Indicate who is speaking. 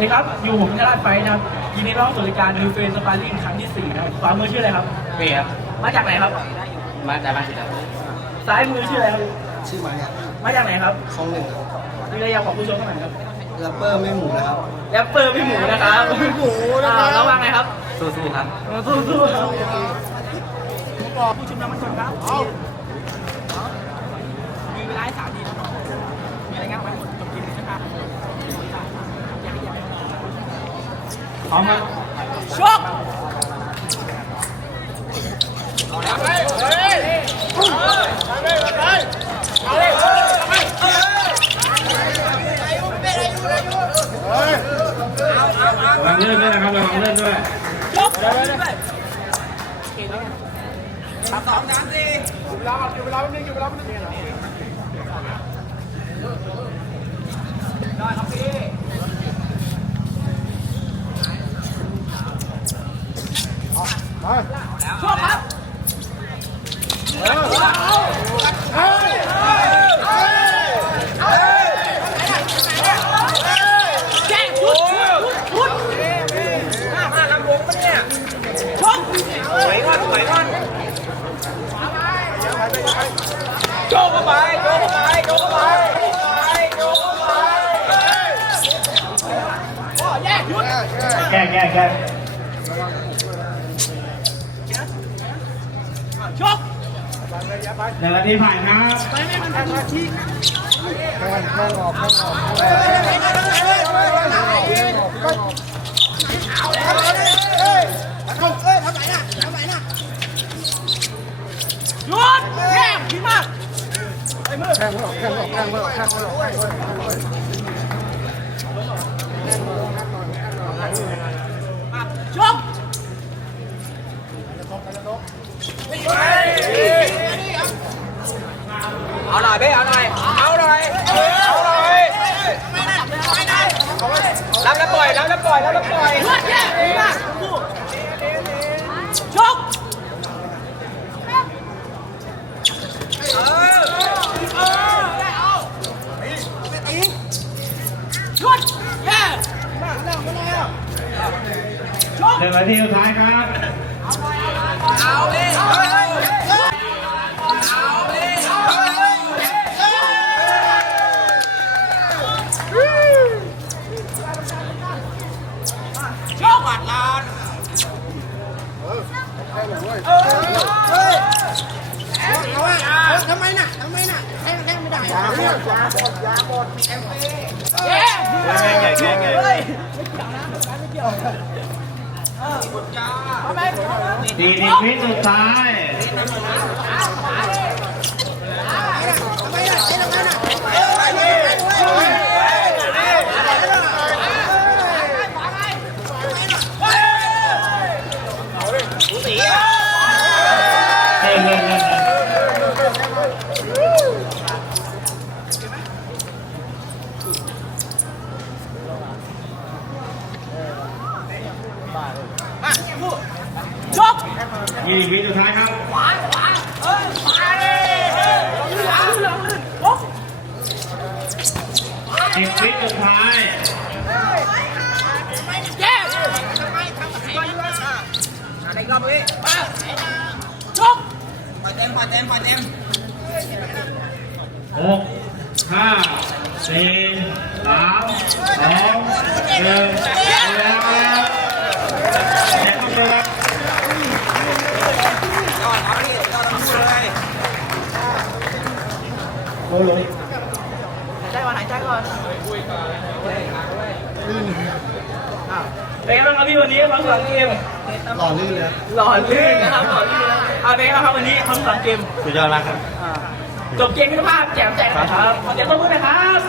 Speaker 1: ผมธนาไฟนะครับยินดีต้อนรับสู่รายการนิวเฟนสปาร์ลิ่งครั้งที่สี่นะครับขวามือชื่ออะไรครับ
Speaker 2: เปครับ
Speaker 1: มาจากไหนครับ
Speaker 2: มาจากบ้านสิครับ
Speaker 1: ซ้ายมือชื่ออะไรครับ
Speaker 3: ชื่อไม้ครับ
Speaker 1: มาจากไหนครับ
Speaker 3: คลองหนึ่งครับ
Speaker 1: มีอะไรอยากบอกผู้ชมหน่อยครับ
Speaker 3: แรปเปอร์ไม่หมูนะครับ
Speaker 1: แรปเปอร์พี่หมูนะครับพี่หมูนะครับแล้วว่าไงครับ
Speaker 2: สู้ๆครับ
Speaker 1: สู้ๆครับบอกผู้ชมนำมาชมครับมีเวลาให้สามนาทีนะครับมีอะไรายงานไว้หมดจบเกมนี้นะครับ
Speaker 2: พร้อมครับ
Speaker 1: ชก
Speaker 2: ระวังเลื่อนด้วยนะครั
Speaker 1: ก้แก้แก้ชก
Speaker 2: หนึ่งนาทีผ่านครับ
Speaker 3: แม่งแม่งออกแม่งออก
Speaker 1: หยุดแย่ดีมาก
Speaker 3: แข้งไม่ออกแข้งไม่ออกแข้งไม่ออกแข้งไม่ออกแข้งไม่ออก
Speaker 1: ชก
Speaker 4: เอาหน่อยเบ้เอาหน่อย เอาหน่อย เอาหน่อย รับแล้วปล่อย รับแล้วปล่อย รับแล้วปล่อย
Speaker 1: หยุดแย่ดีมากคู่ชก ห
Speaker 2: นึ่งนาทีสุดท้ายครับ
Speaker 4: เอาดิ
Speaker 1: ชกหวัดลาน
Speaker 3: ทำไมน่ะทำไมน่ะแข้งแข้งไม่ได้ยาหมดยาหมดยาหมด
Speaker 1: แย่
Speaker 2: แก้แก้แก้แก้
Speaker 1: เฮ้ย
Speaker 2: สี่ ดีดีวิสุดท้ายเล่นเล่นเล่น
Speaker 1: ชก
Speaker 2: ยี่สิบวิสุดท้ายครับ
Speaker 1: โอ้
Speaker 2: สิบวิสุดท้าย
Speaker 1: แย่
Speaker 4: อีกรอบพี่
Speaker 1: ชก
Speaker 4: ปล่อยเต็มปล่อยเต็มปล่อยเต็ม
Speaker 2: หกห้าสี่สามสอง
Speaker 1: หายใจก่อนหายใจก่อนอ้าวเป็นไงบ้างครับพี่วันนี้ทั้งสองเกม
Speaker 3: หล่อลื่นเลย
Speaker 1: หล่อลื่นนะครับหล่อลื่นนะครับเอาเป็นไงบ้างครับวันนี้ทั้งสองเกม
Speaker 2: สุดยอดมากครับ
Speaker 1: จบเกมคุณภาพแจ่มแจ๋งนะครับขอเสียงปรบมือหน่อยครับ